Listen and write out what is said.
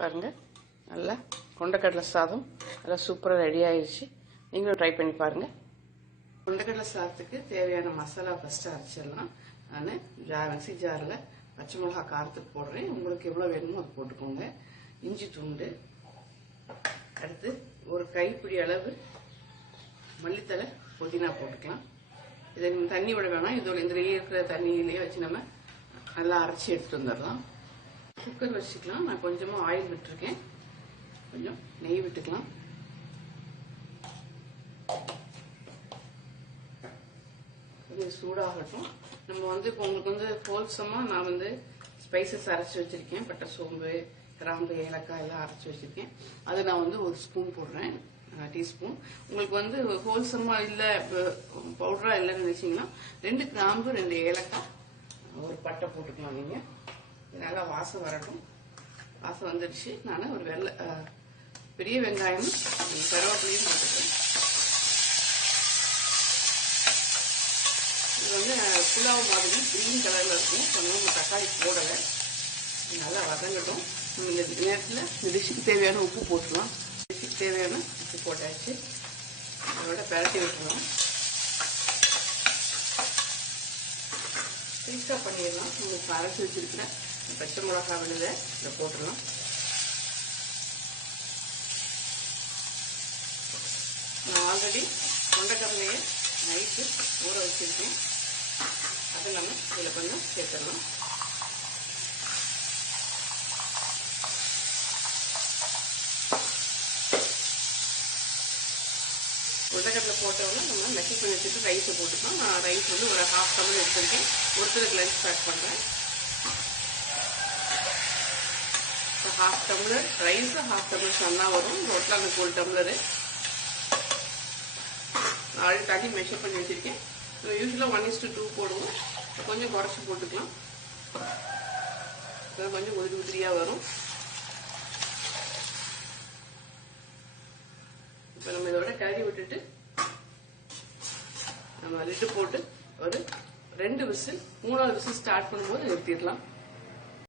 பாருங்கள், நல்லா கொண்டக்கடலை சாதம் நல்லா சூப்பராக ரெடி ஆயிடுச்சு. நீங்களும் ட்ரை பண்ணி பாருங்கள். கொண்டக்கடலை சாதத்துக்கு தேவையான மசாலா ஃபஸ்ட்டு அரைச்சிடலாம். நான் மிக்ஸி ஜாரில் பச்சை மிளகா காரத்துக்கு போடுறேன். உங்களுக்கு எவ்வளோ வேணுமோ அது போட்டுக்கோங்க. இஞ்சி துண்டு, அடுத்து ஒரு கைப்பிடி அளவு மல்லித்தலை, புதினா போட்டுக்கலாம். இதை தண்ணி விட வேணாம், இதோட இதிலேயே இருக்கிற தண்ணியிலேயே வச்சு நம்ம நல்லா அரைச்சி எடுத்துகிட்டு வந்துடலாம். குக்கர் வச்சுக்கலாம். நான் கொஞ்சமாக ஆயில் விட்டுருக்கேன், கொஞ்சம் நெய் விட்டுக்கலாம். கொஞ்சம் சூடாகட்டும். நம்ம இப்போ உங்களுக்கு ஹோல்சமாக நான் ஸ்பைசஸ் அரைச்சி வச்சுருக்கேன். பட்டை, சோம்பு, கிராம்பு, ஏலக்காய் எல்லாம் அரைச்சி வச்சுருக்கேன். அதை நான் ஒரு ஸ்பூன் போடுறேன், டீஸ்பூன். உங்களுக்கு ஹோல்சமாக இல்லை, பவுடரா இல்லைன்னு நினைச்சிங்கன்னா 2 கிராம்பு, 2 ஏலக்காய், ஒரு பட்டை போட்டுக்கலாம். நீங்கள் நல்லா வாசம் வரட்டும். வாசம் வந்துடுச்சு. நான் ஒரு பெரிய வெங்காயம், கருவேப்பிலையும் போட்டுக்கிறேன். இது புலாவ் மாதிரி கிரீன் கலரில் இருக்கும். கொஞ்சம் தக்காளி போடலை. நல்லா வதங்கட்டும். இந்த நேரத்தில் இந்த டிஷ்ஷுக்கு தேவையான உப்பு போட்டுக்கலாம். டிஷ்ஷுக்கு தேவையான உப்பு போட்டாச்சு. அதோட பரட்டி விட்டுலாம். பீஸா பண்ணிடலாம். உங்களுக்கு அரைச்சி வச்சிருக்கிற பச்சை மிளகா விழுதை இதை போட்டுடலாம். நான் ஆல்ரெடி கொண்டக்கடலையை நைட்டு ஊற வச்சிருக்கேன். அதை நம்ம இதில் கொஞ்சம் சேர்த்துடலாம். கொண்டக்கடலை போட்டோன்னா நம்ம மெஷி பண்ணி வச்சுட்டு ரைஸை போட்டுக்கலாம். நான் ரைஸ் ஒரு 1/2 டம்ளர் எடுத்துருக்கேன். ஒருத்தருக்கு லஞ்ச் ஸ்டார்ட் பண்ணுறேன். 1/2 டம்ளர் ரைஸ், 1/2 டம்ளர் சன்னா வரும். டோட்டலாக அந்த 1 டம்ளரு ஆல்ரெடி தண்ணி மெஷர் பண்ணி வச்சுருக்கேன். யூஸ்வலாக 1:2 போடுவோம். கொஞ்சம் குறைச்சி போட்டுக்கலாம். கொஞ்சம் உதிரியாக வரும். இப்போ நம்ம இதோட கிளறி விட்டுட்டு நம்ம லிட்டு போட்டு ஒரு 2 விசில், 3வது விசில் ஸ்டார்ட் பண்ணும்போது நிறுத்திடலாம்.